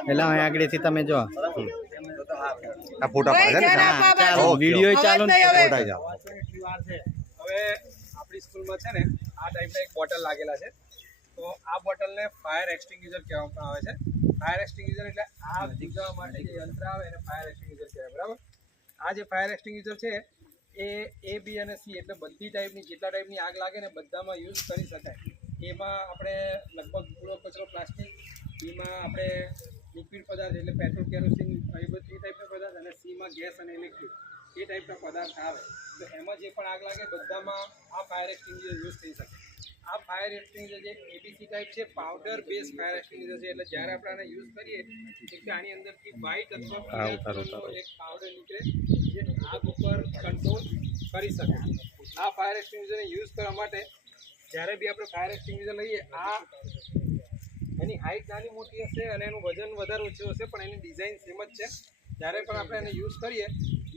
એટલે અહીં આગળથી તમે જો. આ ફોટા પાડે છે ને? વીડિયો ચાલુ ને ફોટા જાવ હવે આપણી સ્કૂલમાં છે ને આ ટાઈપના એક બોટલ લાગેલા છે. તો આ બોટલને ફાયર એક્સટિંગ્યુઝર કહેવામાં આવે છે. ફાયર એક્સટિંગ્યુઝર એટલે આગ દીગવા માટે જે યંત્ર આવે એને ફાયર એક્સટિંગ્યુઝર કહેવાય બરાબર? આ જે ફાયર એક્સટિંગ્યુઝર છે એ એ બી અને સી એટલે બધી ટાઈપની જેટલા ટાઈપની આગ લાગે ને બધામાં યુઝ કરી શકાય. એમાં આપણે લગભગ પૂરો કચરો પ્લાસ્ટિક બીમાં આપણે લિક્વિડ પદાર્થ એટલે પેટ્રોલ કેરોસીન એ બધી ટાઈપના પદાર્થ અને સીમાં ગેસ અને ઇલેક્ટ્રિક એ ટાઈપના પદાર્થ આવે. તો એમાં જે પણ આગ લાગે બધામાં આ ફાયર એક્સટિંગ્યુઝર યુઝ થઈ શકે. આ ફાયર એક્સટિંગ્યુઝર જે એબીસી ટાઈપ છે પાવડર બેઝ ફાયર એક્સટિંગ્યુઝર છે એટલે જ્યારે આપણે આને યુઝ કરીએ એટલે આની અંદરથી વ્હાઇટ અથવા. એક પાવડર નીકળે જે આગ ઉપર કંટ્રોલ કરી શકે. આ ફાયર એક્સટિંગ્યુઝરને યુઝ કરવા માટે જ્યારે બી આપણે ફાયર એક્સટિંગ્યુઝર લઈએ આ એની હાઇટ નાની મોટી હશે અને એનું વજન વધારે ઓછું હશે, પણ એની ડિઝાઇન સેમ જ છે. જ્યારે પણ આપણે એને યુઝ કરીએ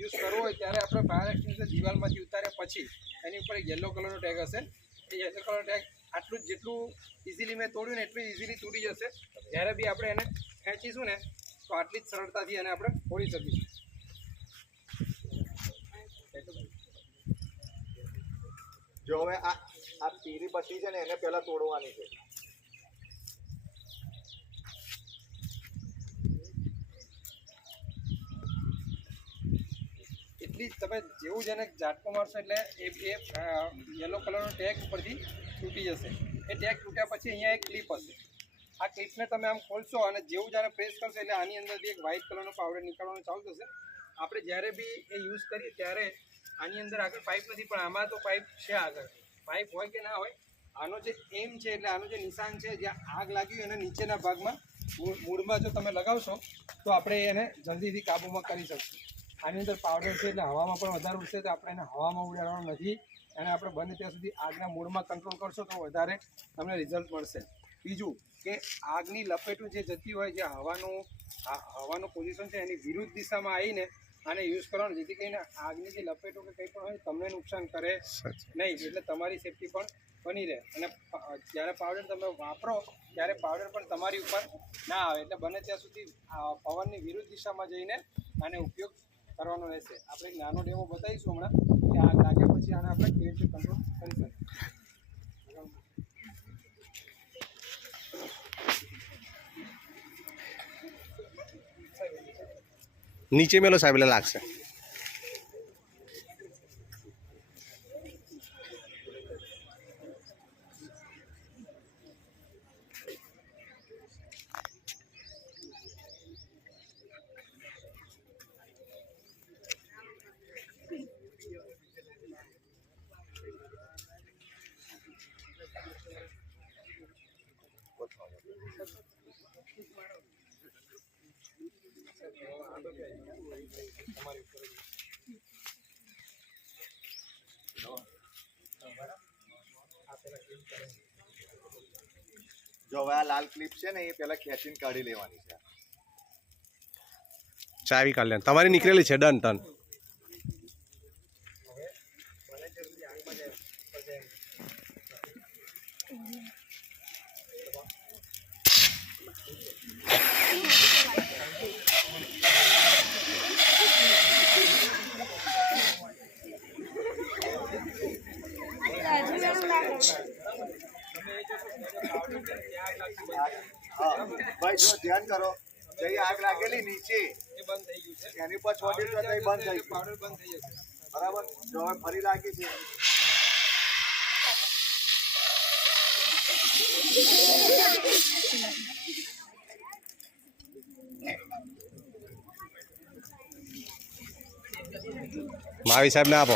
યુઝ કરવો હોય ત્યારે આપણે ફાયર એક્સટિંગ્યુશર દિવાલમાંથી ઉતાર્યા પછી એની ઉપર એક યલો કલરનો ટેગ હશે. એ યલો કલર ટેગ આટલું જેટલું ઇઝીલી મેં તોડ્યું ને એટલું ઇઝીલી તૂટી જશે. જ્યારે બી આપણે એને ખેંચીશું ને, તો આટલી જ સરળતાથી એને આપણે ફોડી શકીશું. જો હવે આ આ પીરી પટ્ટી છે ને, એને પહેલાં તોડવાની છે. એટલી તમે જેવું જ એને ઝાટકો મારશો એટલે એ એ યલો કલરનો ટેગ ઉપરથી તૂટી જશે. એ ટેગ તૂટ્યા પછી અહીંયા એક ક્લિપ હશે. આ ક્લિપને તમે આમ ખોલશો અને જેવું જ્યારે પ્રેસ કરશો એટલે આની અંદરથી એક વ્હાઇટ કલરનો પાવડર નીકળવાનું ચાલુ થશે. આપણે જ્યારે બી એ યુઝ કરીએ ત્યારે આની અંદર આગળ પાઇપ નથી, પણ આમાં તો પાઇપ છે આગળ. પાઇપ હોય કે ના હોય, આનો જે એમ છે એટલે આનું જે નિશાન છે જ્યાં આગ લાગી એના નીચેના ભાગમાં મૂળ- મૂળમાં જો તમે લગાવશો, તો આપણે એને જલ્દીથી કાબૂમાં કરી શકશું. આની અંદર પાવડર છે એટલે હવામાં પણ વધારે ઉડશે તો આપણે એને હવામાં ઉડાડવાનું નથી. અને આપણે બને ત્યાં સુધી આગના મૂળમાં કંટ્રોલ કરશો તો વધારે તમને રિઝલ્ટ મળશે. બીજું કે આગની લપેટું જે જતી હોય જે હવાનું હવાનું પોઝિશન છે એની વિરુદ્ધ દિશામાં આવીને આને યુઝ કરવાનું જેથી કરીને આગની જે લપેટો કે કંઈ પણ હોય તમને નુકસાન કરે નહીં. એટલે તમારી સેફટી પણ બની રહે. અને જ્યારે પાવડર તમે વાપરો ત્યારે પાવડર પણ તમારી ઉપર ના આવે. એટલે બને ત્યાં સુધી પવનની વિરુદ્ધ દિશામાં જઈને આને ઉપયોગ કરવાનો રહેશે. આપણે નાનો ડેમો બતાવીશું હમણાં, કે આગ લાગ્યા પછી આને આપણે કેવી રીતે કંટ્રોલ કરી શકીએ. નીચે મેલો સાહેબ લાગશે. જો હવે આ લાલ ક્લિપ છે ને, એ પહેલા ખેંચીને કાઢી લેવાની છે. ચાવી કાઢી લે તમારી નીકળેલી છે, ડન ટન ભાઈ, જો ધ્યાન કરો. જઈ આગ લાગેલી નીચે, એની પર છોડી બંધ થઈ બંધ થઈ બરાબર? જો ફરી લાગી છે. માવી સાહેબ ને આપો.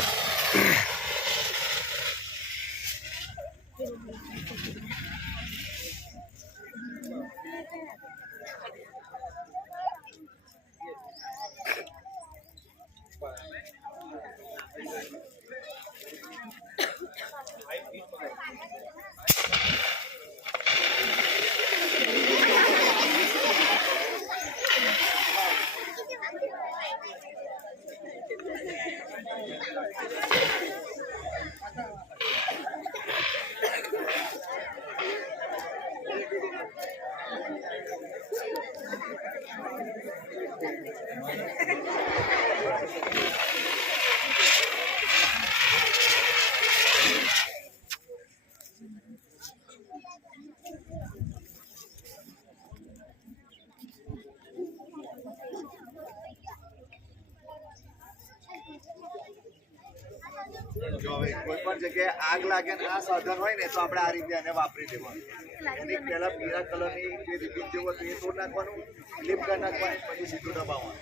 જો હવે કોઈ પણ જગ્યાએ આગ લાગે ને આ સાધન હોય ને, તો આપણે આ રીતે એને વાપરી દેવાનું. એની પહેલા પીળા કલરની જે રિબિન જેવું હતું, એ તોડ નાખવાનું, ક્લિપ કરી નાખવાની, પછી સીધું દબાવવાનું.